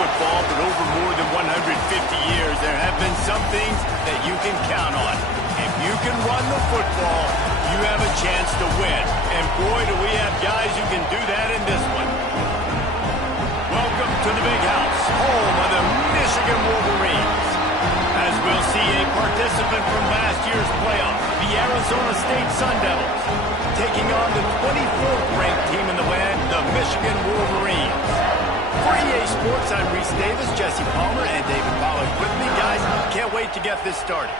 football, but over more than 150 years, there have been some things that you can count on. If you can run the football, you have a chance to win. And boy, do we have guys who can do that in this one. Welcome to the Big House, home of the Michigan Wolverines. As we'll see a participant from last year's playoff, the Arizona State Sun Devils, taking on the 24th ranked team in the land, the Michigan Wolverines. For EA Sports, I'm Reese Davis, Jesse Palmer, and David Pollack with me. Guys, can't wait to get this started.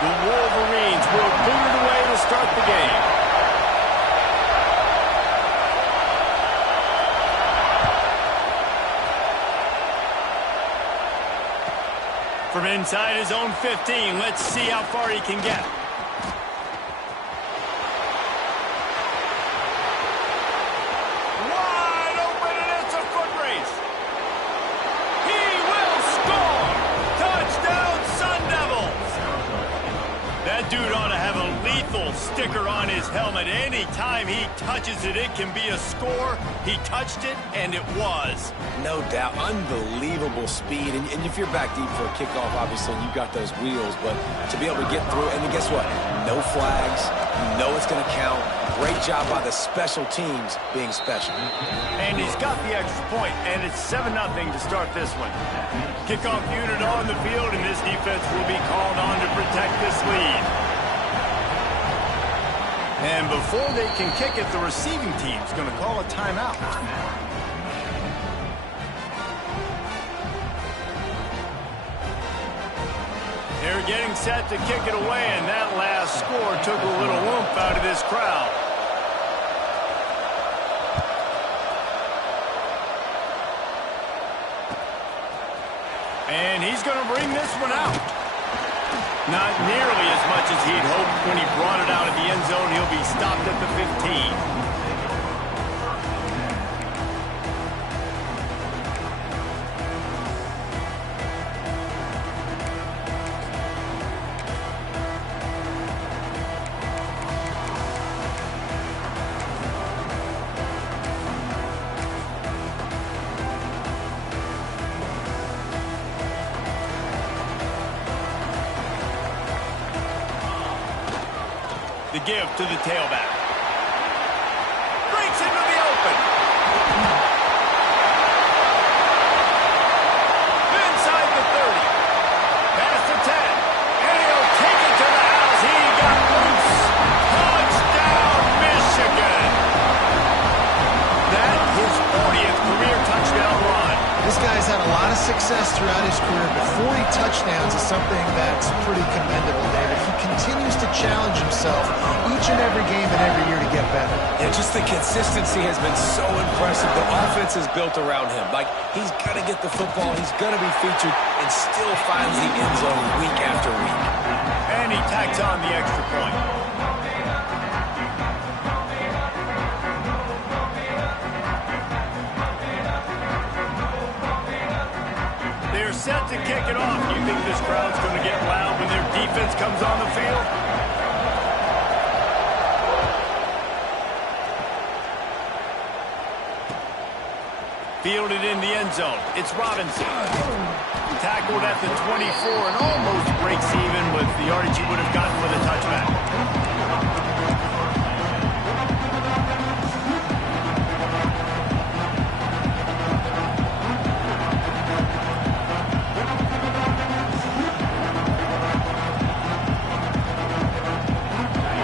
The Wolverines will boot it away to start the game. From inside his own 15, let's see how far he can get. Wide open, and it's a foot race. He will score! Touchdown, Sun Devils! That dude ought to have a lethal sticker on his helmet. Anytime he touches it, it can be a score. He touched it, and it was. No doubt. Unbelievable speed. And if you're back deep for a kickoff, obviously, you've got those wheels. But to be able to get through, and then guess what? No flags. You know it's going to count. Great job by the special teams being special. And he's got the extra point, and it's 7-0 to start this one. Kickoff unit on the field, and this defense will be called on to protect this lead. And before they can kick it, the receiving team's going to call a timeout. They're getting set to kick it away, and that last score took a little oomph out of this crowd. And he's going to bring this one out. Not nearly as much as he'd hoped when he brought it out of the end zone. He'll be stopped at the 15. The give to the tailback. Breaks into the open. Inside the 30. Past the 10. And he'll take it to the house. He got loose. Touchdown, Michigan. That his 40th career touchdown run. This guy's had a lot of success throughout his career, but 40 touchdowns is something that's pretty commendable, David. He continues to challenge himself each and every game and every year to get better. Yeah, just the consistency has been so impressive. The offense is built around him. Like, he's going to get the football, he's going to be featured, and still finds the end zone week after week. And he tacks on the extra point. They're set to kick it off. You think this crowd's going to get loud when their defense comes on the field? Fielded in the end zone. It's Robinson. Tackled at the 24 and almost breaks even with the yardage he would have gotten with a touchback.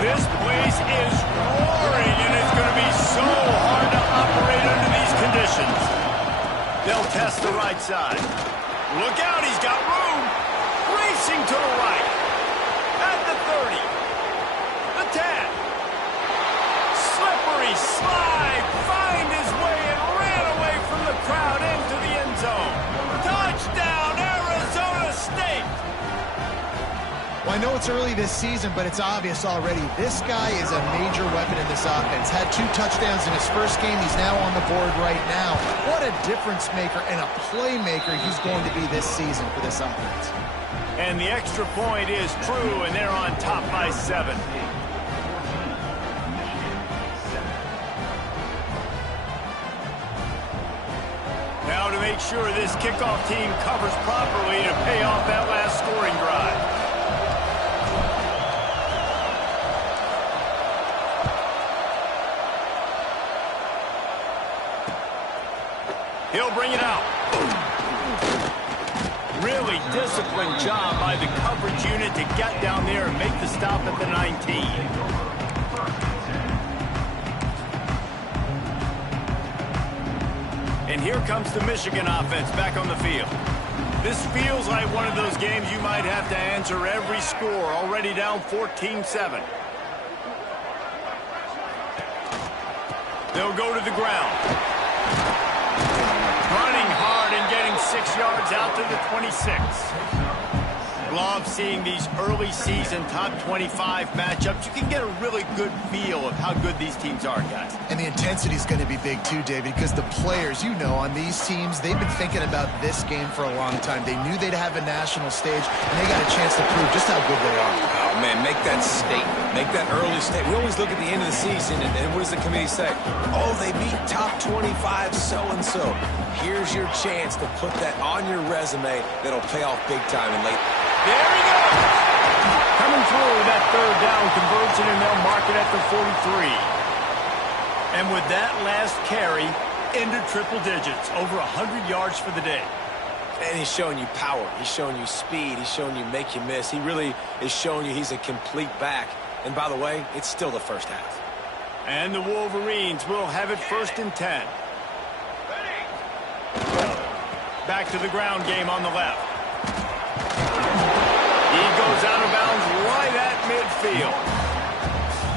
This place is roaring, and it's going to be so hard to operate under these conditions. They'll test the right side. Look out, he's got room. Racing to the right. At the 30. The 10. Slippery slide. Find his way and ran away from the crowd into the end zone. Touchdown, Arizona State. Well, I know it's early this season, but it's obvious already. This guy is a major weapon in this offense. Had 2 touchdowns in his first game. He's now on the board right now. What a difference maker and a playmaker he's going to be this season for this offense. And the extra point is true, and they're on top by 7. Now to make sure this kickoff team covers properly to pay off that last scoring drive. He'll bring it out. Really disciplined job by the coverage unit to get down there and make the stop at the 19. And here comes the Michigan offense back on the field. This feels like one of those games you might have to answer every score, already down 14-7. They'll go to the ground. Running hard and getting 6 yards out to the 26. Love seeing these early season top 25 matchups. You can get a really good feel of how good these teams are, guys. And the intensity is going to be big too, David, because the players, you know, on these teams, they've been thinking about this game for a long time. They knew they'd have a national stage, and they got a chance to prove just how good they are. Oh, man, make that statement. Make that early statement. We always look at the end of the season, and what does the committee say? Oh, they beat top 25 so-and-so. Here's your chance to put that on your resume that'll pay off big time in late. There he goes. Coming through with that third down conversion, and they'll mark it at the 43. And with that last carry, into triple digits, over 100 yards for the day. And he's showing you power. He's showing you speed. He's showing you make you miss. He really is showing you he's a complete back. And by the way, it's still the first half. And the Wolverines will have it 1st and 10. Back to the ground game on the left. He goes out of bounds right at midfield.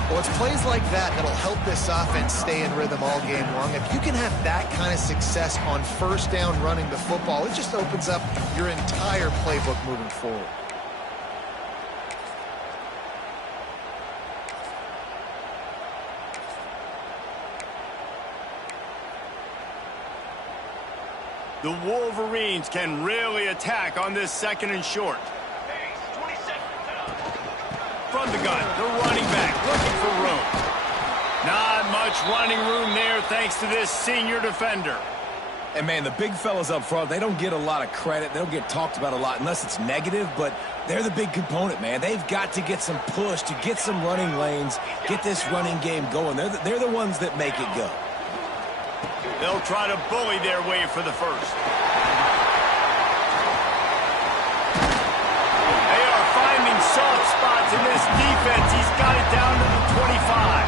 Well, it's plays like that that'll help this offense stay in rhythm all game long. If you can have that kind of success on 1st down running the football, it just opens up your entire playbook moving forward. The Wolverines can really attack on this 2nd and short. From the gun, the running back looking for room. Not much running room there thanks to this senior defender. And, man, the big fellas up front, they don't get a lot of credit. They don't get talked about a lot unless it's negative, but they're the big component, man. They've got to get some push, to get some running lanes, get this running game going. They're the ones that make it go. They'll try to bully their way for the 1st. They are finding soft spots in this defense. He's got it down to the 25.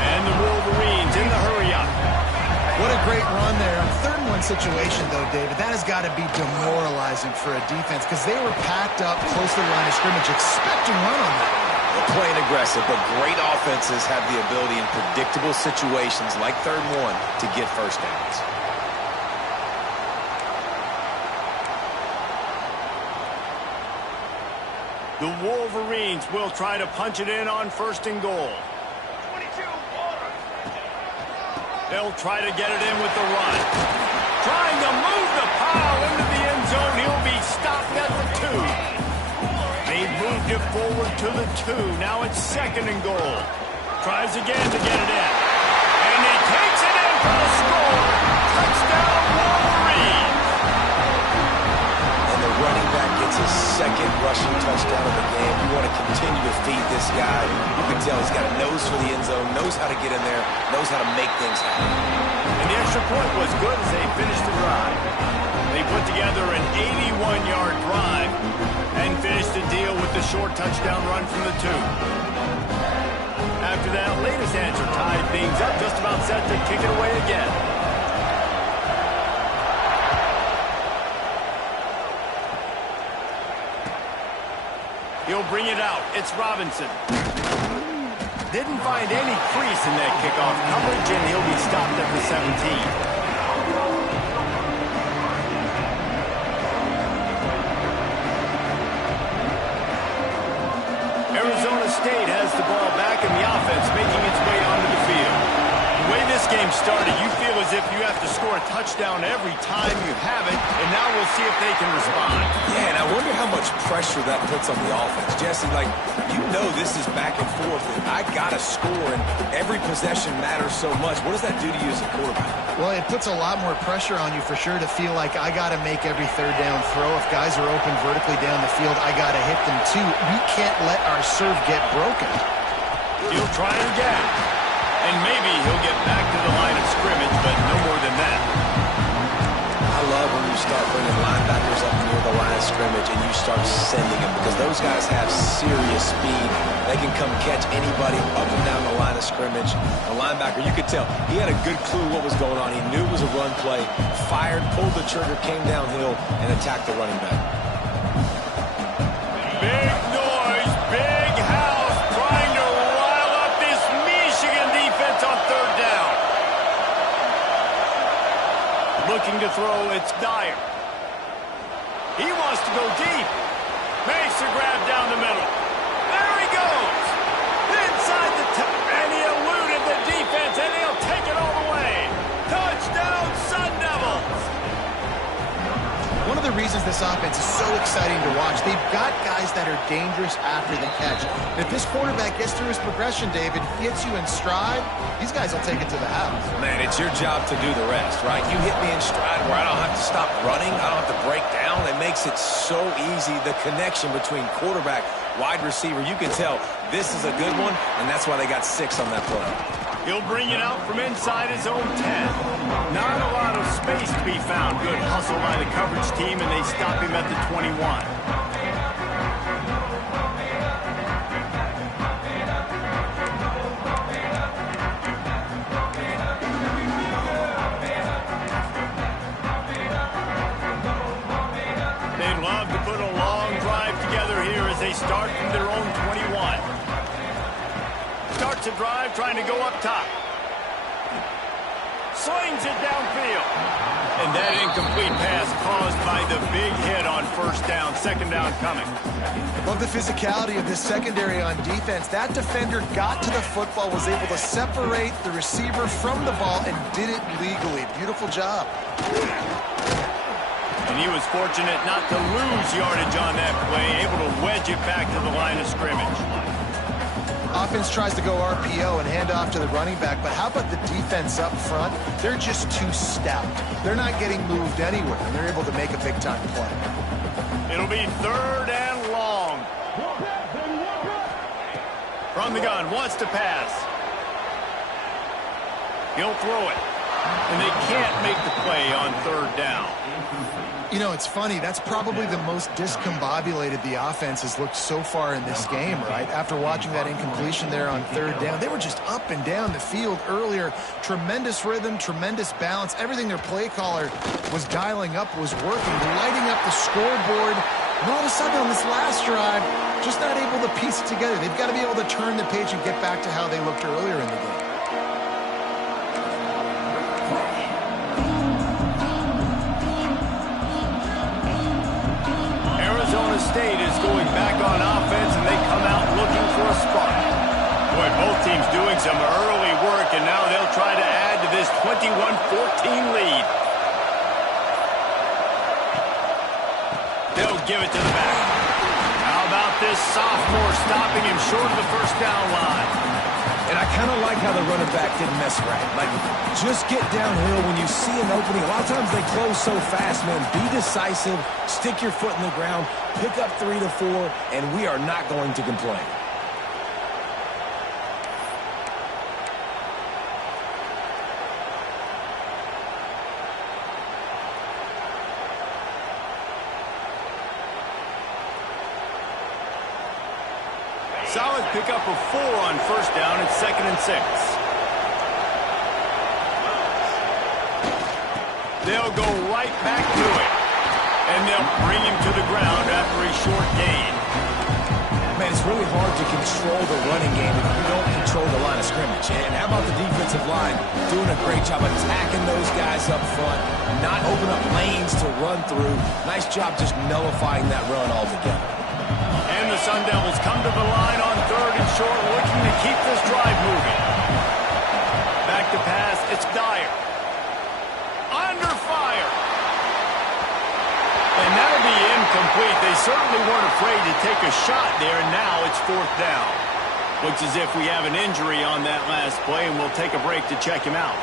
And the Wolverines in the hurry-up. What a great run there. 3rd and 1 situation, though, David. That has got to be demoralizing for a defense because they were packed up close to the line of scrimmage, expecting run on that. They're playing aggressive, but great offenses have the ability in predictable situations like 3rd and 1 to get 1st downs. The Wolverines will try to punch it in on 1st and goal. They'll try to get it in with the run. Trying to move the pile into the end zone. He'll be stopped at the 2. They've moved it forward to the 2. Now it's 2nd and goal. Tries again to get it in. And he takes it in for the score. Touchdown, Wolverines. And the running back gets his 2nd rushing touchdown of the game. You want to continue to feed this guy. You can tell he's got a nose for the end zone, knows how to get in there, knows how to make things happen. And the extra point was good as they finished the drive. They put together an 81-yard drive and finished the deal with the short touchdown run from the 2. After that latest answer tied things up, just about set to kick it away again. He'll bring it out. It's Robinson. Didn't find any crease in that kickoff coverage, and he'll be stopped at the 17. Arizona State has the ball back, and the offense making its way onto the field. The way this game started, you feel as as if you have to score a touchdown every time you have it, and now we'll see if they can respond. Yeah, and I wonder how much pressure that puts on the offense. Jesse, like, you know this is back and forth, and I got to score, and every possession matters so much. What does that do to you as a quarterback? Well, it puts a lot more pressure on you for sure to feel like I got to make every third down throw. If guys are open vertically down the field, I got to hit them too. We can't let our serve get broken. He'll try it again. And maybe he'll get back to the line of scrimmage, but no more than that. I love when you start bringing linebackers up near the line of scrimmage and you start sending them, because those guys have serious speed. They can come catch anybody up and down the line of scrimmage. The linebacker, you could tell, he had a good clue what was going on. He knew it was a run play, fired, pulled the trigger, came downhill, and attacked the running back. Big noise, big house, trying to rile up this Michigan defense on third down. Looking to throw, it's Dyer. He wants to go deep. Makes a grab down the middle. There he goes. Inside the and he eluded the defense, and he'll take it all the way. Touchdown, Sun Devils. One of the reasons this offense is so exciting to watch, they've got guys that are dangerous after the catch. If this quarterback gets through his progression, David, gets you in stride, these guys will take it to the house. Man, it's your job to do the rest, right? You hit me in stride where I don't have to stop running. I don't have to break down. It makes it so easy. The connection between quarterback, wide receiver, you can tell this is a good one, and that's why they got 6 on that play. He'll bring it out from inside his own 10. Not a lot of space to be found. Good hustle by the coverage team, and they stop him at the 21. They'd love to put a long drive together here as they start from their own 21. Starts a drive trying to go up top. Slings it downfield. And that incomplete pass caused by the big hit on first down. Second down coming. Love the physicality of this secondary on defense. That defender got to the football, was able to separate the receiver from the ball, and did it legally. Beautiful job. And he was fortunate not to lose yardage on that play, able to wedge it back to the line of scrimmage. Offense tries to go RPO and hand off to the running back, but how about the defense up front? They're just too stout. They're not getting moved anywhere, and they're able to make a big-time play. It'll be third and long. From the gun, wants to pass. He'll throw it. And they can't make the play on third down. You know, it's funny. That's probably the most discombobulated the offense has looked so far in this game, right? After watching that incompletion there on third down, they were just up and down the field earlier. Tremendous rhythm, tremendous balance. Everything their play caller was dialing up was working, lighting up the scoreboard. And all of a sudden on this last drive, just not able to piece it together. They've got to be able to turn the page and get back to how they looked earlier in the game. State is going back on offense, and they come out looking for a spark. Boy, both teams doing some early work, and now they'll try to add to this 21-14 lead. They'll give it to the back. How about this sophomore stopping him short of the first down line? And I kind of like how the running back didn't mess around. Like, just get downhill when you see an opening. A lot of times they close so fast, man. Be decisive, stick your foot in the ground, pick up 3 to 4, and we are not going to complain. Solid pickup of 4 on first down. It's 2nd and 6. They'll go right back to it. And they'll bring him to the ground after a short gain. Man, it's really hard to control the running game if you don't control the line of scrimmage. And how about the defensive line doing a great job attacking those guys up front, not open up lanes to run through. Nice job just nullifying that run altogether. And the Sun Devils come to the line on 3rd and short, looking to keep this drive moving. Back to pass, it's Dyer. afraid to take a shot there, and now it's 4th down. Looks as if we have an injury on that last play, and we'll take a break to check him out.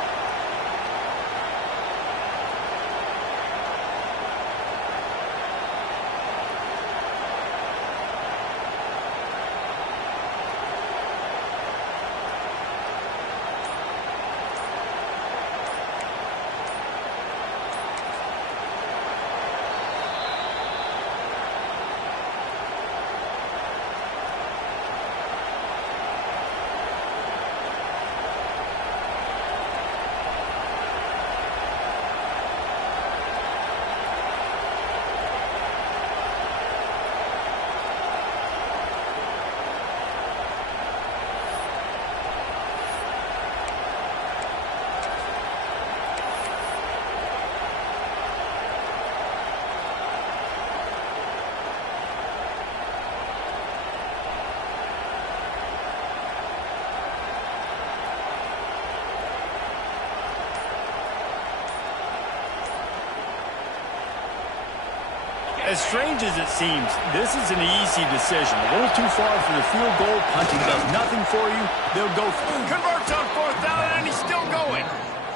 As strange as it seems, this is an easy decision. A little too far for the field goal. Punting does nothing for you. They'll go for it. Converts on 4th down, and he's still going.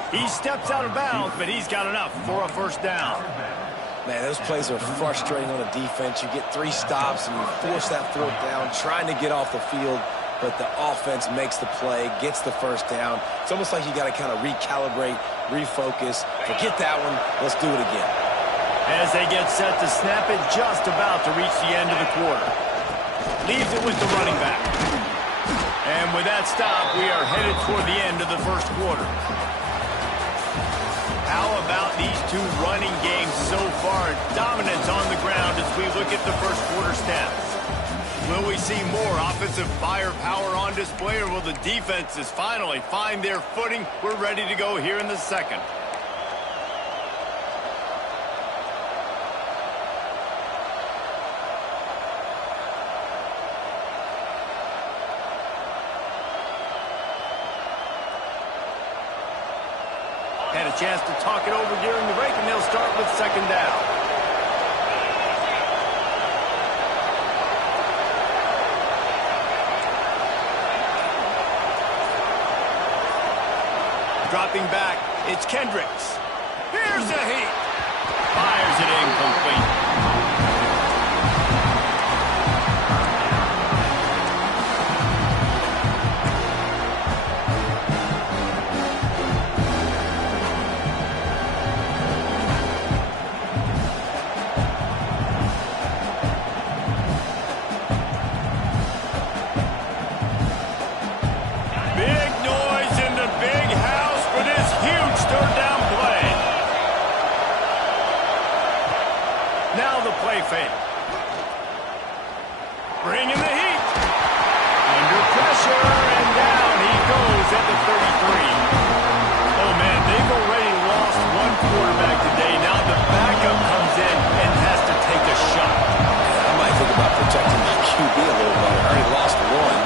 He steps out of bounds, but he's got enough for a 1st down. Man, those plays are frustrating on the defense. You get 3 stops, and you force that 4th down, trying to get off the field, but the offense makes the play, gets the 1st down. It's almost like you got to kind of recalibrate, refocus. Forget that one. Let's do it again. As they get set to snap it, just about to reach the end of the quarter. Leaves it with the running back. And with that stop, we are headed toward the end of the 1st quarter. How about these two running games so far? Dominance on the ground as we look at the 1st quarter stats. Will we see more offensive firepower on display, or will the defenses finally find their footing? We're ready to go here in the 2nd. Had a chance to talk it over during the break, and they'll start with 2nd down. Dropping back, it's Kendricks. Here's a heat. Fires it incomplete. Fake. Bringing the heat. Under pressure, and down he goes at the 33. Oh, man, they've already lost one quarterback today. Now the backup comes in and has to take a shot. I might think about protecting my QB a little better. I already lost one.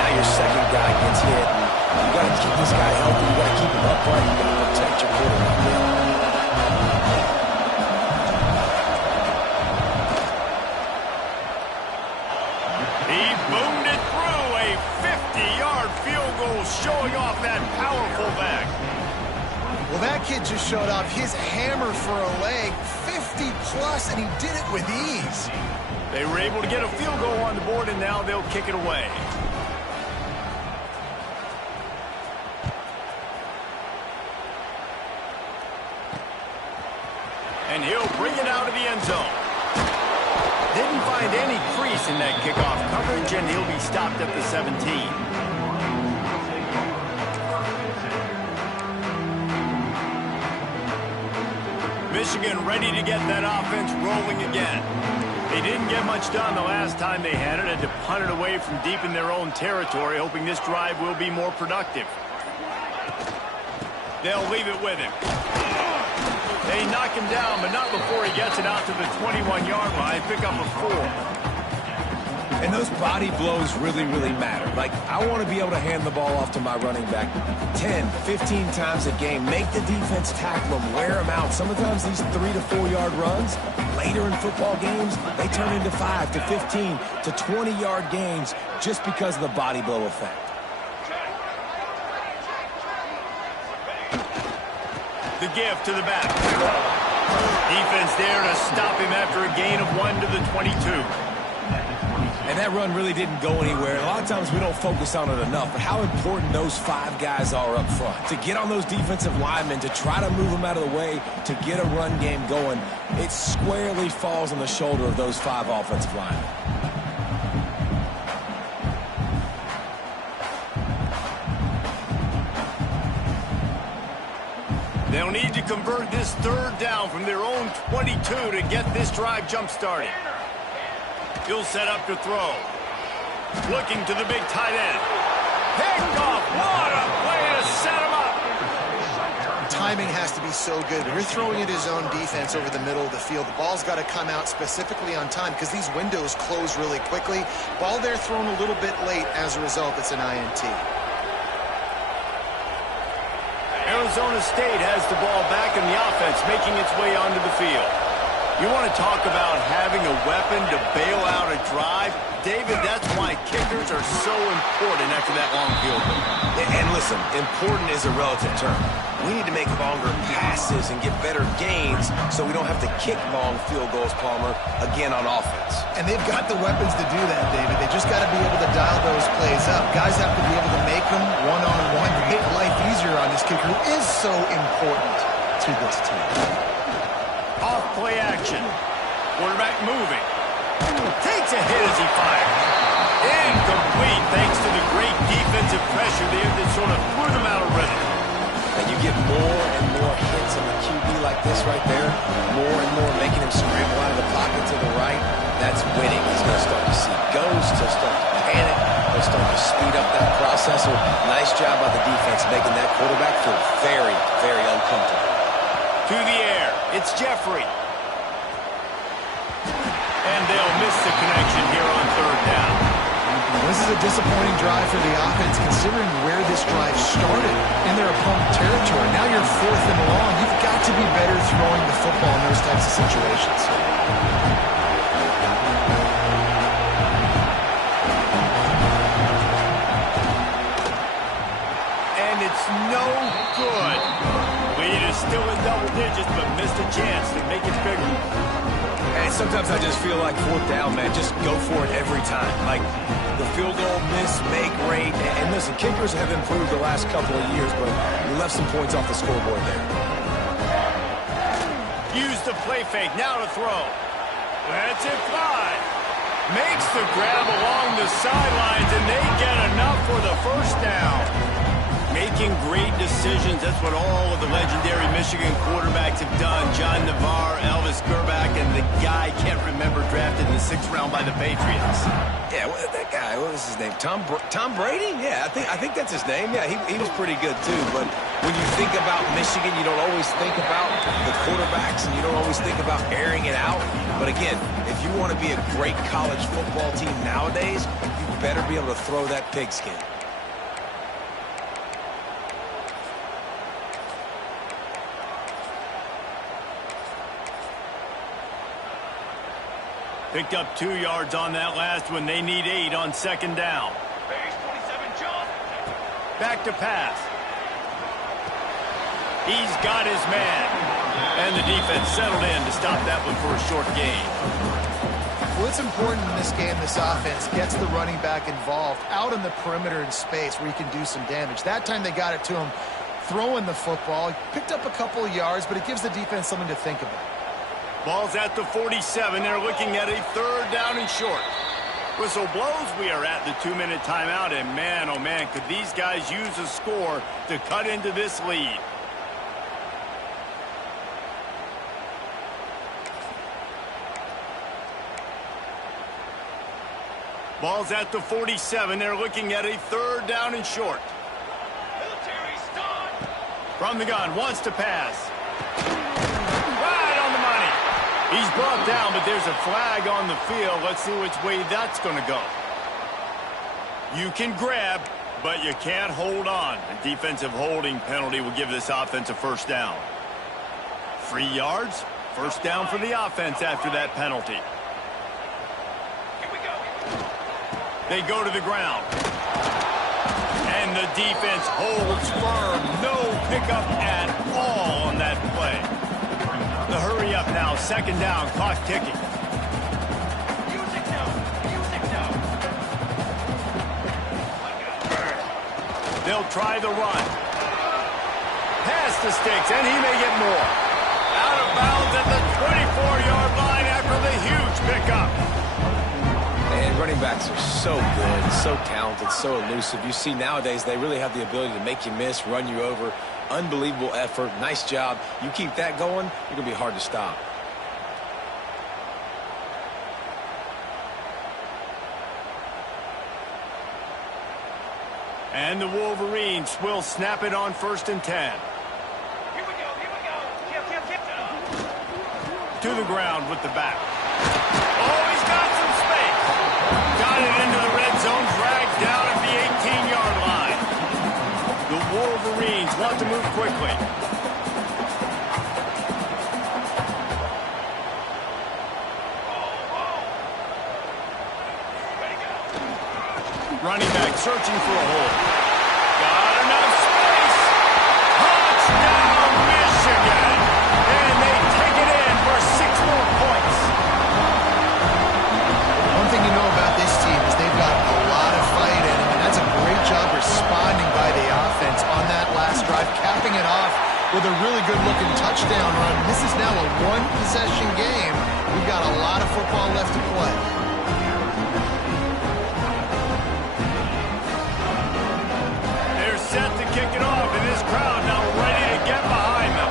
Now your 2nd guy gets hit. And you got to keep this guy healthy. You got to keep him upright. You got to protect your quarterback. Showing off that powerful back. Well, that kid just showed off his hammer for a leg, 50-plus, and he did it with ease. They were able to get a field goal on the board, and now they'll kick it away. And he'll bring it out of the end zone. Didn't find any crease in that kickoff coverage, and he'll be stopped at the 17. Michigan ready to get that offense rolling again. They didn't get much done the last time they had it, and to punt it away from deep in their own territory, hoping this drive will be more productive. They'll leave it with him. They knock him down, but not before he gets it out to the 21-yard line. Pick up a 4. And those body blows really, really matter. Like, I want to be able to hand the ball off to my running back 10, 15 times a game. Make the defense tackle them, wear them out. Sometimes these 3 to 4 yard runs, later in football games, they turn into 5 to 15 to 20 yard gains just because of the body blow effect. The give to the back. Defense there to stop him after a gain of 1 to the 22. And that run really didn't go anywhere. A lot of times we don't focus on it enough, but how important those 5 guys are up front. To get on those defensive linemen, to try to move them out of the way, to get a run game going, it squarely falls on the shoulder of those 5 offensive linemen. They'll need to convert this 3rd down from their own 22 to get this drive jump-started. He'll set up to throw. Looking to the big tight end. Picked off. What a way to set him up. Timing has to be so good. When you're throwing at his own defense over the middle of the field, the ball's got to come out specifically on time because these windows close really quickly. Ball there thrown a little bit late. As a result, it's an INT. Arizona State has the ball back in the offense, making its way onto the field. You want to talk about having a weapon to bail out a drive? David, that's why kickers are so important after that long field goal. And listen, important is a relative term. We need to make longer passes and get better gains so we don't have to kick long field goals, Palmer, again on offense. And they've got the weapons to do that, David. They just got to be able to dial those plays up. Guys have to be able to make them one-on-one to make life easier on this kicker who is so important to this team. Off play action. Quarterback moving. Takes a hit as he fires. Incomplete thanks to the great defensive pressure there that sort of threw them out of rhythm. And you get more and more hits on the QB like this right there, more and more making him scramble out of the pocket to the right. That's winning. He's going to start to see ghosts. He'll start to panic. He'll start to speed up that process. So nice job by the defense making that quarterback feel very, very uncomfortable. To the air. It's Jeffrey. And they'll miss the connection here on 3rd down. This is a disappointing drive for the offense, considering where this drive started in their opponent territory. Now you're 4th and long. You've got to be better throwing the football in those types of situations. And it's no good. Lead is still in double digits, but missed a chance to make it bigger. And sometimes I just feel like 4th down, man, just go for it every time. Like the field goal miss, make rate. And listen, kickers have improved the last couple of years, but you left some points off the scoreboard there. Use the play fake, now to throw. Lets it fly. Makes the grab along the sidelines, and they get enough for the 1st down. Making great decisions. That's what all of the legendary Michigan quarterbacks have done. John Navarre, Elvis Gerbach, and the guy, can't remember, drafted in the 6th round by the Patriots. Yeah, that guy, what was his name? Tom Brady? Yeah, I think that's his name. Yeah, he was pretty good too. But when you think about Michigan, you don't always think about the quarterbacks, and you don't always think about airing it out. But again, if you want to be a great college football team nowadays, you better be able to throw that pigskin. Picked up 2 yards on that last one. They need 8 on 2nd down. Back to pass. He's got his man. And the defense settled in to stop that one for a short gain. Well, it's important in this game, this offense gets the running back involved out in the perimeter in space where he can do some damage. That time they got it to him throwing the football. He picked up a couple of yards, but it gives the defense something to think about. Ball's at the 47. They're looking at a 3rd down and short. Whistle blows. We are at the 2-minute timeout. And man, oh man, could these guys use a score to cut into this lead. Ball's at the 47. They're looking at a 3rd down and short. From the gun, wants to pass. Right on the money. He's brought down, but there's a flag on the field. Let's see which way that's going to go. You can grab, but you can't hold on. A defensive holding penalty will give this offense a first down. 3 yards, first down for the offense after that penalty. Here we go. They go to the ground. And the defense holds firm. No pickup at all on that play. The hurry up now, second down, clock ticking. Music now. They'll try the run. Past the sticks, and he may get more. Out of bounds at the 24-yard line after the huge pickup. And running backs are so good, so talented, so elusive. You see nowadays they really have the ability to make you miss, run you over. Unbelievable effort. Nice job. You keep that going, you're going to be hard to stop. And the Wolverines will snap it on 1st and 10. Here we go. To the ground with the back. Oh, he's got some space. Got it into the red zone, dragged down at the 18-yard line. The Wolverines want to move quickly. Running back searching for a hole. Got enough space. Touchdown, Michigan. And they take it in for 6 more points. One thing you know about this team is they've got a lot of fight in them, and that's a great job responding by the offense on that last drive, capping it off with a really good-looking touchdown run. This is now a one-possession game. We've got a lot of football left to play. Set to kick it off, and this crowd now ready to get behind them.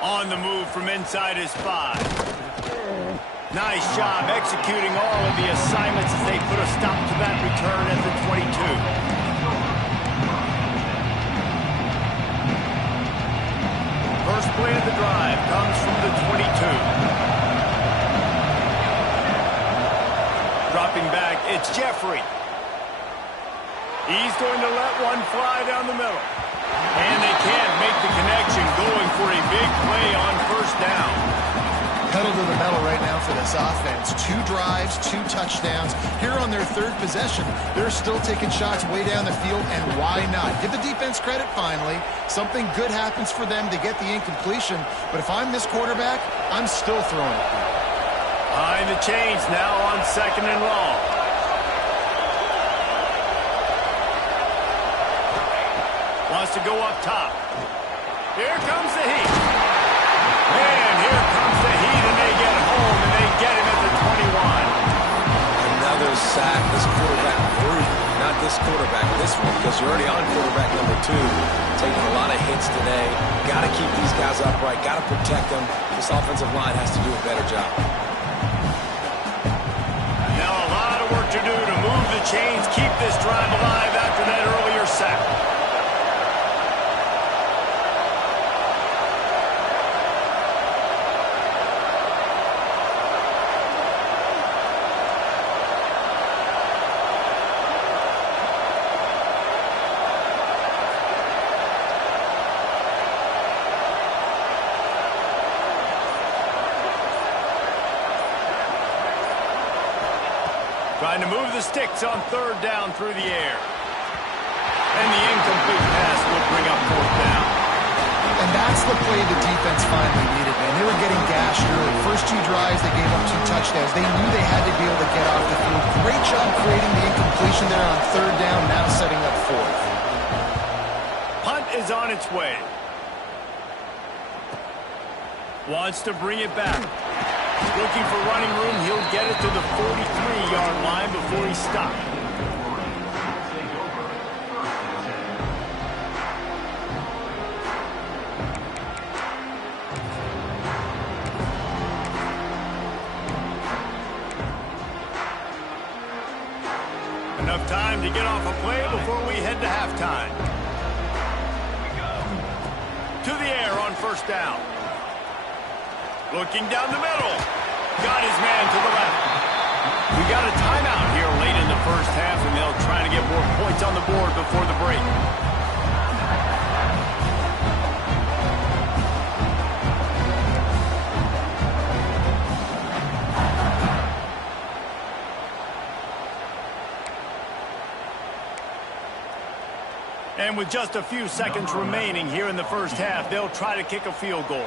On the move from inside his 5. Nice job executing all of the assignments as they put a stop to that return at the 22. First play of the drive comes from the 22. Dropping back, it's Jeffrey. He's going to let one fly down the middle. And they can't make the connection, going for a big play on first down. Pedal to the metal right now for this offense. 2 drives, 2 touchdowns. Here on their 3rd possession, they're still taking shots way down the field, and why not? Give the defense credit finally. Something good happens for them to get the incompletion, but if I'm this quarterback, I'm still throwing it. Behind the chains now on 2nd and long. Wants to go up top. Here comes the heat. And here comes the heat, and they get home, and they get him at the 21. Another sack. This quarterback brute. Not this quarterback, this one, because you're already on quarterback number 2. Taking a lot of hits today. Got to keep these guys upright. Got to protect them. This offensive line has to do a better job. Now a lot of work to do to move the chains, keep this drive alive after that earlier sack. Trying to move the sticks on 3rd down through the air. And the incomplete pass will bring up 4th down. And that's the play the defense finally needed, man. They were getting gashed early. First 2 drives, they gave up 2 touchdowns. They knew they had to be able to get off the field. Great job creating the incompletion there on 3rd down, now setting up 4th. Punt is on its way. Wants to bring it back. Looking for running room, he'll get it to the 43-yard line before he stops. Enough time to get off a play before we head to halftime. To the air on first down. Looking down the middle. Got his man to the left. We got a timeout here late in the first half, and they'll try to get more points on the board before the break. And with just a few seconds remaining here in the first half, they'll try to kick a field goal.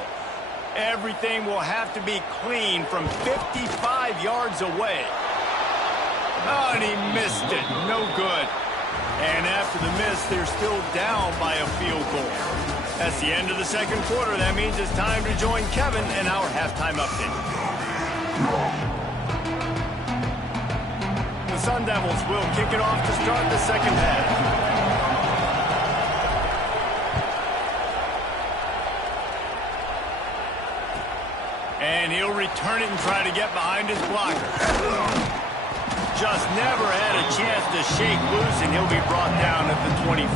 Everything will have to be clean from 55 yards away. Oh, and he missed it. No good. And after the miss, they're still down by a field goal. That's the end of the second quarter. That means it's time to join Kevin in our halftime update. The Sun Devils will kick it off to start the second half. And he'll return it and try to get behind his blocker. Just never had a chance to shake loose, and he'll be brought down at the 24.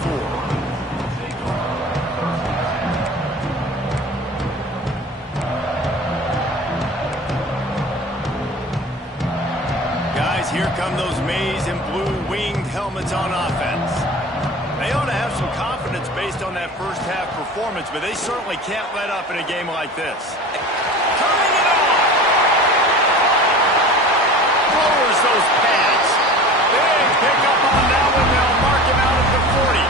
Guys, here come those maize and blue winged helmets on offense. They ought to have some confidence based on that first half performance, but they certainly can't let up in a game like this. Coming it on! Lowers those pads. Big pickup on that one. They'll mark him out at the 40.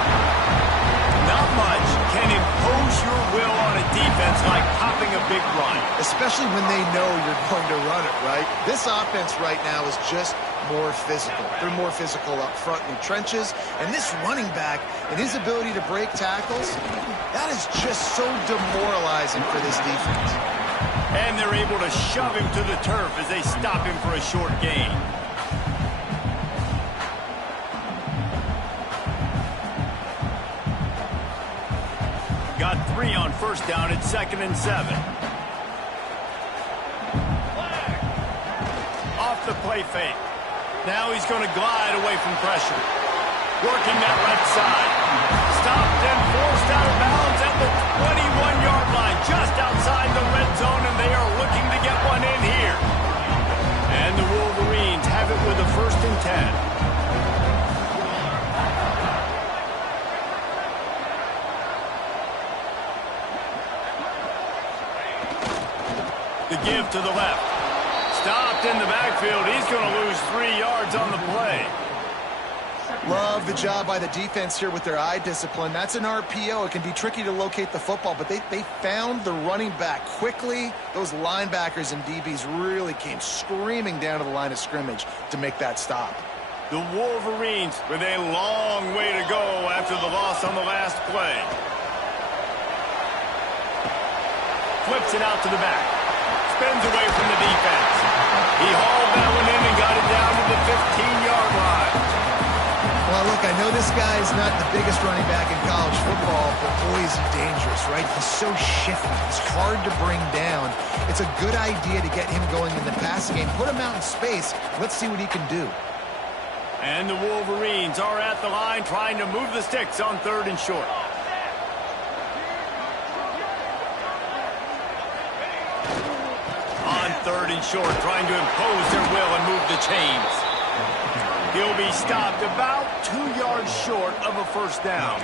Not much can impose your will on a defense like popping a big run. Especially when they know you're going to run it, right? This offense right now is just more physical. They're more physical up front in the trenches. And this running back and his ability to break tackles, that is just so demoralizing for this defense. And they're able to shove him to the turf as they stop him for a short gain. Got 3 on first down at 2nd and 7. Off the play fake. Now he's going to glide away from pressure. Working that left side. Stopped and forced out of bounds at the 21-yard line, just outside the red zone, and they are looking to get one in here. And the Wolverines have it with a 1st and 10. The give to the left. Stopped in the backfield. He's going to lose 3 yards on the play. Love the job by the defense here with their eye discipline. That's an RPO. It can be tricky to locate the football, but they found the running back quickly. Those linebackers and DBs really came screaming down to the line of scrimmage to make that stop. The Wolverines with a long way to go after the loss on the last play. Flips it out to the back. Spins away from the defense. He hauled that one in and got it down to the 15-yard line. Well, look, I know this guy is not the biggest running back in college football, but boy, is he dangerous, right? He's so shifty. He's hard to bring down. It's a good idea to get him going in the passing game. Put him out in space. Let's see what he can do. And the Wolverines are at the line trying to move the sticks on 3rd and short. On 3rd and short, trying to impose their will and move the chains. He'll be stopped about 2 yards short of a 1st down.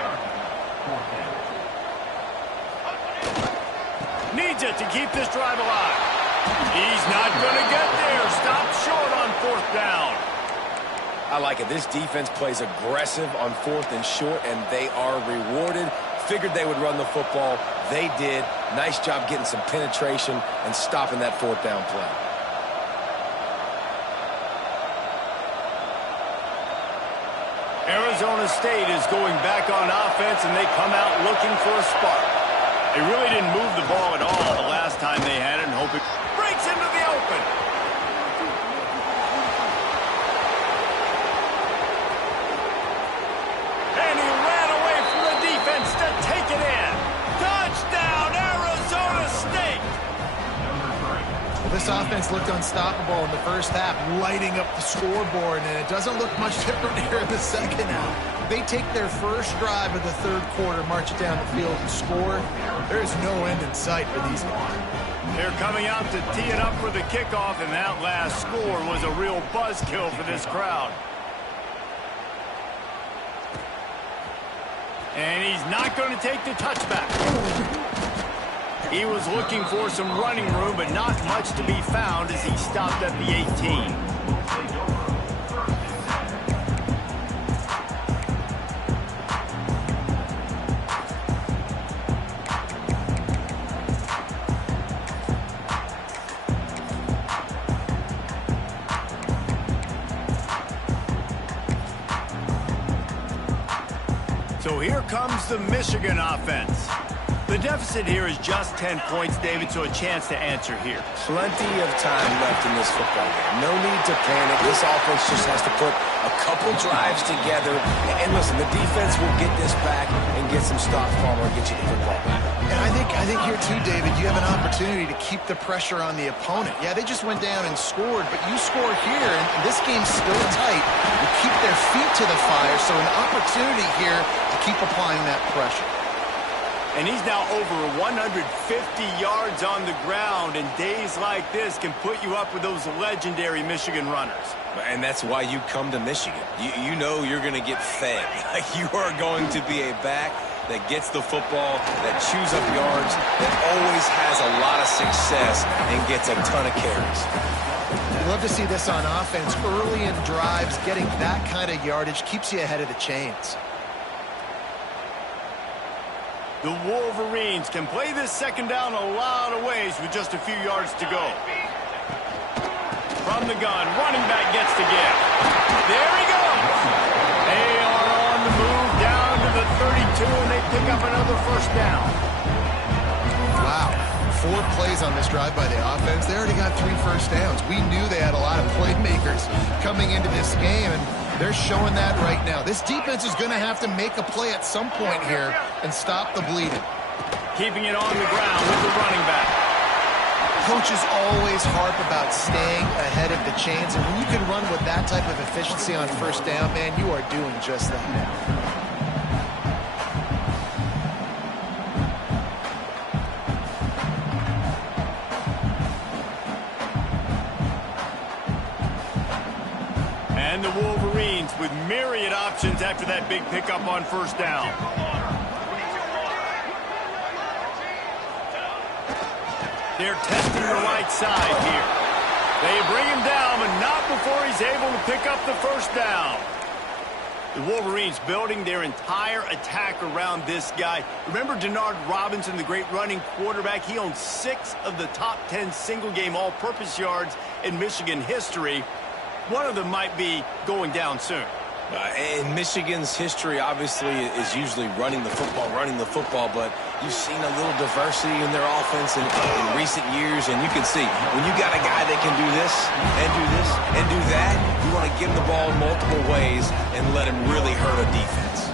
Needs it to keep this drive alive. He's not going to get there. Stopped short on 4th down. I like it. This defense plays aggressive on 4th and short, and they are rewarded. Figured they would run the football. They did. Nice job getting some penetration and stopping that 4th down play. Arizona State is going back on offense, and they come out looking for a spark. They really didn't move the ball at all the last time they had it, and hope it breaks into the open. This offense looked unstoppable in the first half, lighting up the scoreboard, and it doesn't look much different here in the second half. They take their first drive of the third quarter, march it down the field, and score. There's no end in sight for these guys. They're coming out to tee it up for the kickoff, and that last score was a real buzzkill for this crowd. And he's not going to take the touchback. He was looking for some running room, but not much to be found as he stopped at the 18. So here comes the Michigan offense. The deficit here is just 10 points, David, so a chance to answer here. Plenty of time left in this football game. No need to panic. This offense just has to put a couple drives together. And listen, the defense will get this back and get some stops, Palmer, and get you the football back. And I think here, too, David, you have an opportunity to keep the pressure on the opponent. Yeah, they just went down and scored, but you score here, and this game's still tight. You keep their feet to the fire, so an opportunity here to keep applying that pressure. And he's now over 150 yards on the ground, and days like this can put you up with those legendary Michigan runners. And that's why you come to Michigan. You know you're going to get fed. You are going to be a back that gets the football, that chews up yards, that always has a lot of success and gets a ton of carries. You'd love to see this on offense. Early in drives, getting that kind of yardage keeps you ahead of the chains. The Wolverines can play this second down a lot of ways with just a few yards to go. From the gun, running back gets to give. There he goes. They are on the move down to the 32, and they pick up another first down. Wow. 4 plays on this drive by the offense. They already got 3 first downs. We knew they had a lot of playmakers coming into this game, and they're showing that right now. This defense is going to have to make a play at some point here and stop the bleeding. Keeping it on the ground with the running back. Coaches always harp about staying ahead of the chains, and when you can run with that type of efficiency on first down, man, you are doing just that. And the Wolverines with myriad options after that big pickup on first down. They're testing the right side here. They bring him down, but not before he's able to pick up the first down. The Wolverines building their entire attack around this guy. Remember Denard Robinson, the great running quarterback? He owns 6 of the top 10 single-game all-purpose yards in Michigan history. One of them might be going down soon. And Michigan's history, obviously, is usually running the football, but you've seen a little diversity in their offense in recent years, and you can see when you got a guy that can do this and do this and do that, you want to give him the ball multiple ways and let him really hurt a defense.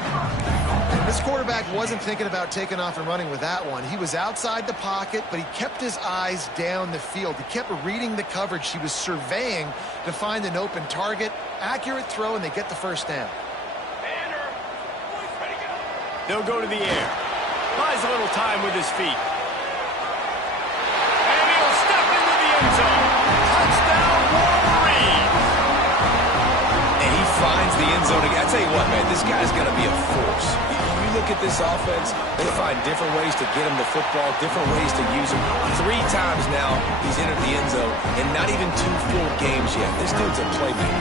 This quarterback wasn't thinking about taking off and running with that one. He was outside the pocket, but he kept his eyes down the field. He kept reading the coverage. He was surveying to find an open target. Accurate throw, and they get the first down. They'll go to the air. Buys a little time with his feet. And he'll step into the end zone. Touchdown, Wolverines! And he finds the end zone again. I tell you what, man, this guy's going to be a force. You look at this offense, they find different ways to get him the football, different ways to use him. 3 times now he's entered the end zone, and not even 2 full games yet. This dude's a playmaker.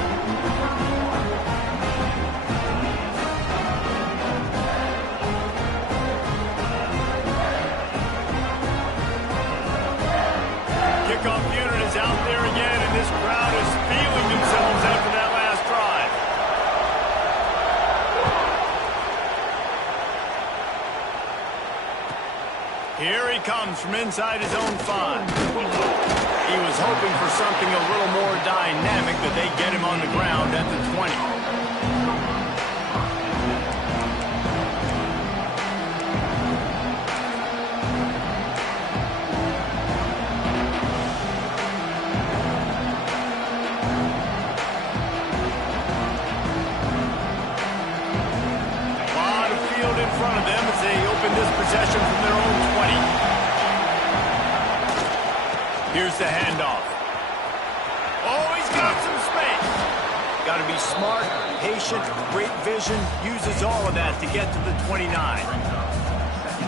Kickoff unit is out there again, and this crowd is feeling themselves after that last drive. Here he comes from inside his own 5. He was hoping for something a little more dynamic, but they get him on the ground at the 20. Here's the handoff. Oh, he's got some space. Got to be smart, patient, great vision. Uses all of that to get to the 29.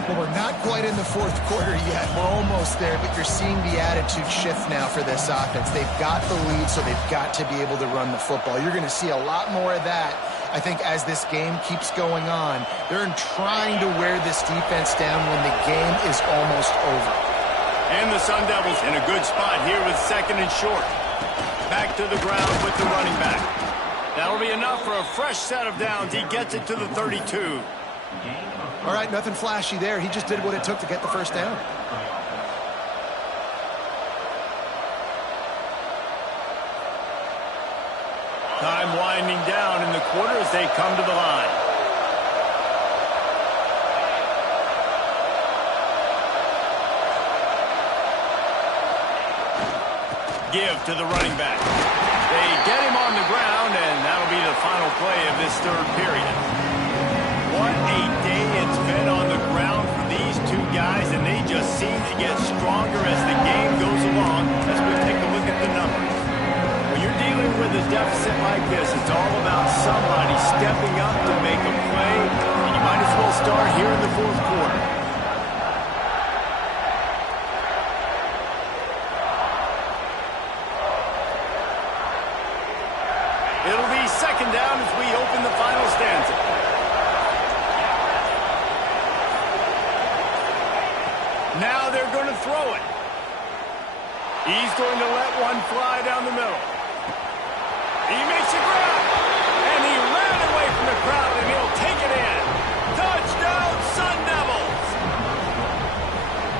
Well, we're not quite in the fourth quarter yet. We're almost there, but you're seeing the attitude shift now for this offense. They've got the lead, so they've got to be able to run the football. You're going to see a lot more of that, I think, as this game keeps going on. They're trying to wear this defense down when the game is almost over. And the Sun Devils in a good spot here with second and short. Back to the ground with the running back. That'll be enough for a fresh set of downs. He gets it to the 32. All right, nothing flashy there. He just did what it took to get the first down. Time winding down in the quarter as they come to the line. Give to the running back. They get him on the ground, and that'll be the final play of this third period. What a day it's been on the ground for these two guys, and they just seem to get stronger as the game goes along as we take a look at the numbers. When you're dealing with a deficit like this, it's all about somebody stepping up to make a play, and you might as well start here in the fourth quarter. It'll be second down as we open the final stanza. Now they're going to throw it. He's going to let one fly down the middle. He makes a grab, and he ran away from the crowd, and he'll take it in. Touchdown, Sun Devils!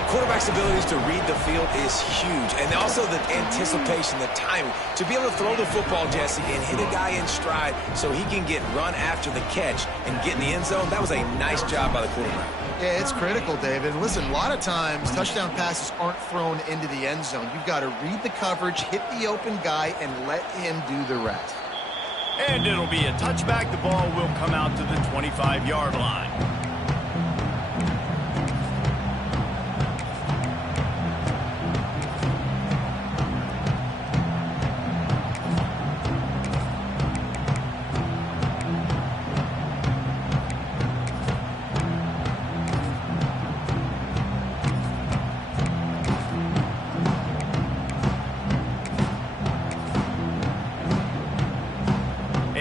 Quarterback's abilities to read the field is huge, and also the anticipation, the timing. To be able to throw the football, Jesse, and hit a guy in stride so he can get run after the catch and get in the end zone, that was a nice job by the quarterback. Yeah, it's critical, David. And listen, a lot of times touchdown passes aren't thrown into the end zone. You've got to read the coverage, hit the open guy, and let him do the rest. And it'll be a touchback. The ball will come out to the 25-yard line.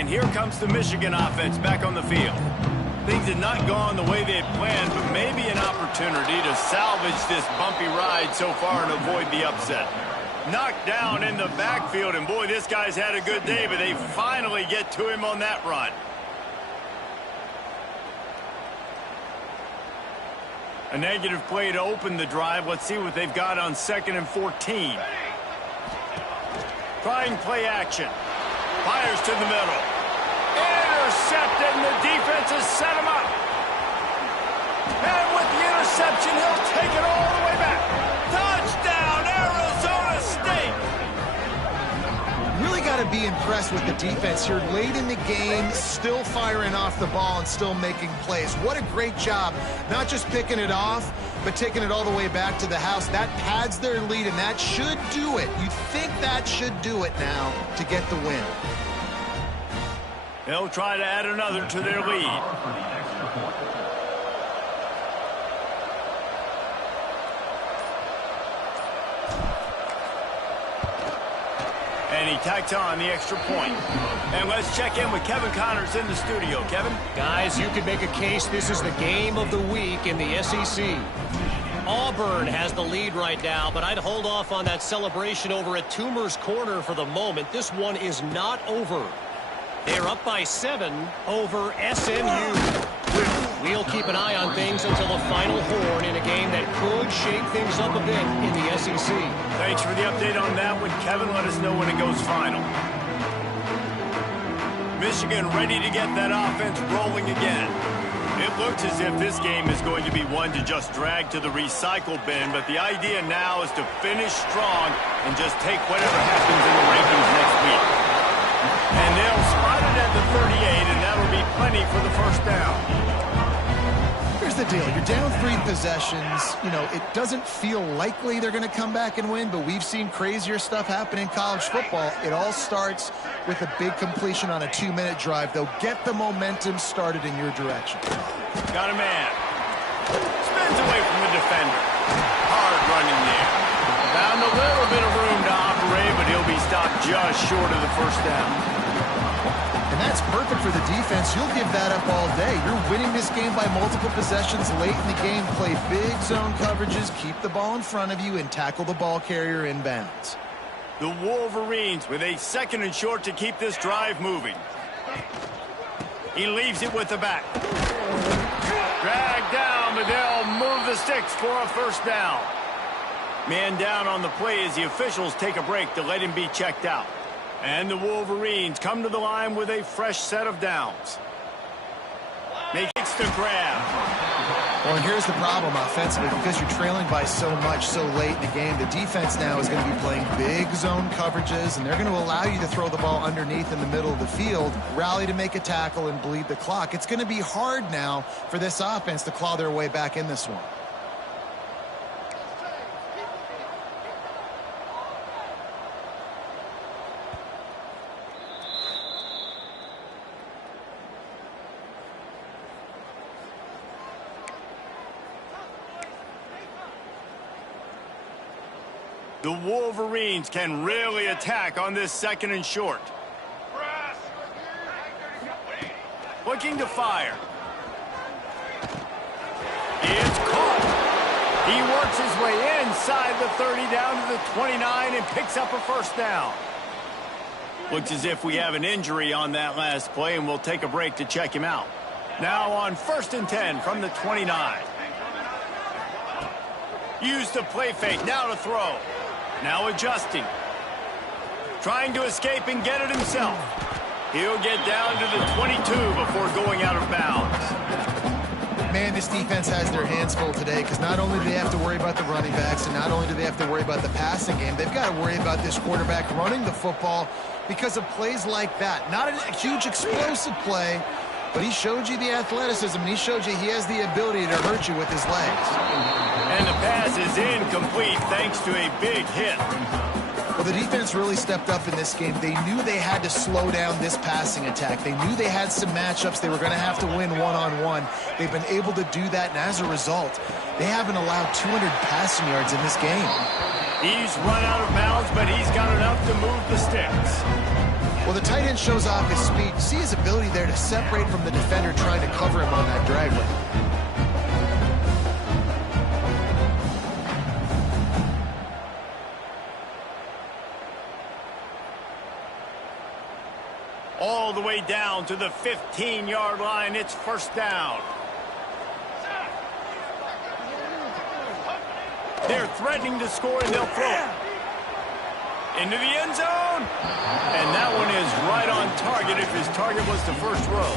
Here comes the Michigan offense back on the field. Things had not gone the way they had planned, but maybe an opportunity to salvage this bumpy ride so far and avoid the upset. Knocked down in the backfield, and boy, this guy's had a good day, but they finally get to him on that run. A negative play to open the drive. Let's see what they've got on 2nd and 14. Trying play action. Fires to the middle. Intercepted, and the defense has set him up. And with the interception, he'll take it all the way back. Touchdown, Arizona State! Really got to be impressed with the defense here. Late in the game, still firing off the ball and still making plays. What a great job. Not just picking it off, but taking it all the way back to the house. That pads their lead, and that should do it. You think that should do it now to get the win. They'll try to add another to their lead. And he tacks on the extra point. And let's check in with Kevin Connors in the studio. Kevin? Guys, you could make a case this is the game of the week in the SEC. Auburn has the lead right now, but I'd hold off on that celebration over at Toomer's Corner for the moment. This one is not over. They're up by 7 over SMU. We'll keep an eye on things until the final horn in a game that could shake things up a bit in the SEC. Thanks for the update on that one, Kevin. Let us know when it goes final. Michigan ready to get that offense rolling again. It looks as if this game is going to be one to just drag to the recycle bin, but the idea now is to finish strong and just take whatever happens in the rankings next week. And they'll spot it at the 38, and that'll be plenty for the first down. here's the deal. You're down 3 possessions. You know, it doesn't feel likely they're going to come back and win, but we've seen crazier stuff happen in college football. It all starts with a big completion on a 2-minute drive. They'll get the momentum started in your direction. Got a man. Spins away from the defender. Hard running there. Found a little bit of room to operate, but he'll be stopped just short of the first down. And that's perfect for the defense. You'll give that up all day. You're winning this game by multiple possessions late in the game. Play big zone coverages, keep the ball in front of you, and tackle the ball carrier inbounds. The Wolverines with a 2nd and short to keep this drive moving. He leaves it with the back. Dragged down, but they'll move the sticks for a first down. Man down on the play as the officials take a break to let him be checked out. And the Wolverines come to the line with a fresh set of downs. Makes the grab. Well, and here's the problem offensively. Because you're trailing by so much so late in the game, the defense now is going to be playing big zone coverages, and they're going to allow you to throw the ball underneath in the middle of the field, rally to make a tackle, and bleed the clock. It's going to be hard now for this offense to claw their way back in this one. The Wolverines can really attack on this 2nd and short. Looking to fire. It's caught. He works his way inside the 30 down to the 29 and picks up a first down. Looks as if we have an injury on that last play, and we'll take a break to check him out. Now on 1st and 10 from the 29. Use the play fake, now to throw. Now adjusting. Trying to escape and get it himself. He'll get down to the 22 before going out of bounds. Man, this defense has their hands full today because not only do they have to worry about the running backs and not only do they have to worry about the passing game, they've got to worry about this quarterback running the football because of plays like that. Not a huge explosive play, but he showed you the athleticism, and he showed you he has the ability to hurt you with his legs. And the pass is incomplete thanks to a big hit. Well, the defense really stepped up in this game. They knew they had to slow down this passing attack. They knew they had some matchups they were going to have to win one-on-one. They've been able to do that, and as a result, they haven't allowed 200 passing yards in this game. He's run out of bounds, but he's got enough to move the sticks. Well, the tight end shows off his speed. You see his ability there to separate from the defender trying to cover him on that drag route. All the way down to the 15-yard line. It's first down. They're threatening to score, and they'll throw it. Into the end zone. And that one is right on target if his target was the first row.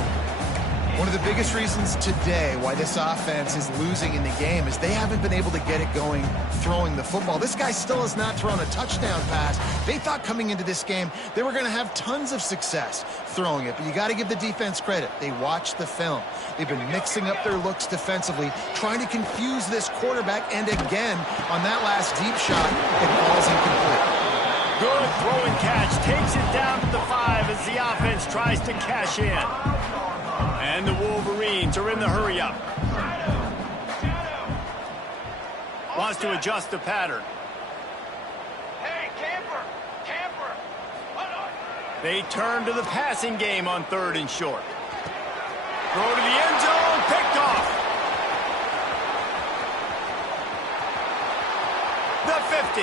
One of the biggest reasons today why this offense is losing in the game is they haven't been able to get it going throwing the football. This guy still has not thrown a touchdown pass. They thought coming into this game they were going to have tons of success throwing it, but you got to give the defense credit. They watched the film. They've been mixing up their looks defensively, trying to confuse this quarterback, and again, on that last deep shot, it falls incomplete. Good throw and catch. Takes it down to the 5 as the offense tries to cash in. And the Wolverines are in the hurry-up. Wants to adjust the pattern. Hey, camper! Camper! Hold on! They turn to the passing game on 3rd and short. Throw to the end zone. Picked off. The 50.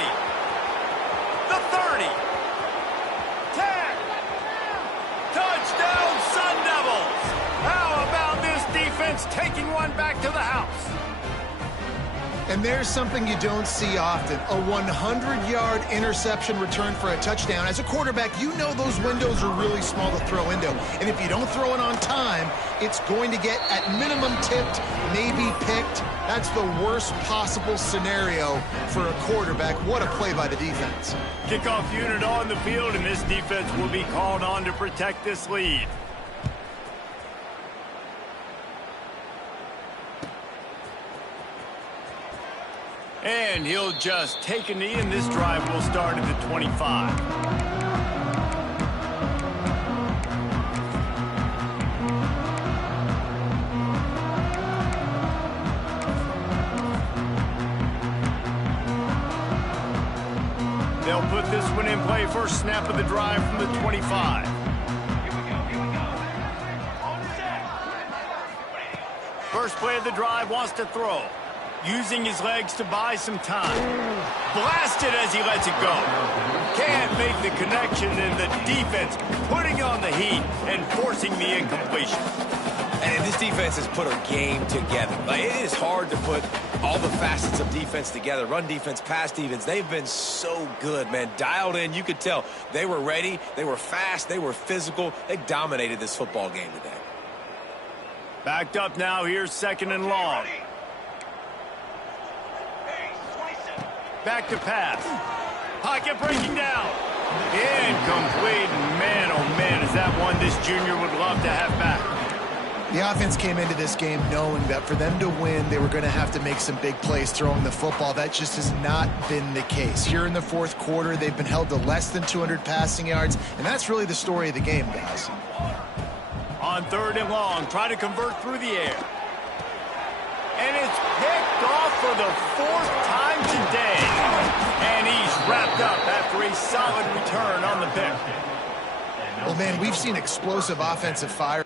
The 30. 10. Touchdown, Sun Devils. How about this defense taking one back to the house? And there's something you don't see often, a 100-yard interception return for a touchdown. As a quarterback, you know those windows are really small to throw into. And if you don't throw it on time, it's going to get, at minimum, tipped, maybe picked. That's the worst possible scenario for a quarterback. What a play by the defense. Kickoff unit on the field, and this defense will be called on to protect this lead. And he'll just take a knee, and this drive will start at the 25. They'll put this one in play. First snap of the drive from the 25. First play of the drive, wants to throw. Using his legs to buy some time. Blasted as he lets it go. Can't make the connection, and the defense putting on the heat and forcing the incompletion. And this defense has put a game together. Like, it is hard to put all the facets of defense together. Run defense, pass defense. They've been so good, man. Dialed in. You could tell they were ready. They were fast. They were physical. They dominated this football game today. Backed up now. Here's second and long. Back to pass. Pocket breaking down. Incomplete. Man, oh man, is that one this junior would love to have back. The offense came into this game knowing that for them to win, they were going to have to make some big plays throwing the football. That just has not been the case. Here in the fourth quarter, they've been held to less than 200 passing yards, and that's really the story of the game, guys. On third and long, try to convert through the air. And it's picked off for the fourth time today. And he's wrapped up after a solid return on the pick. Well, man, we've seen explosive offensive fire.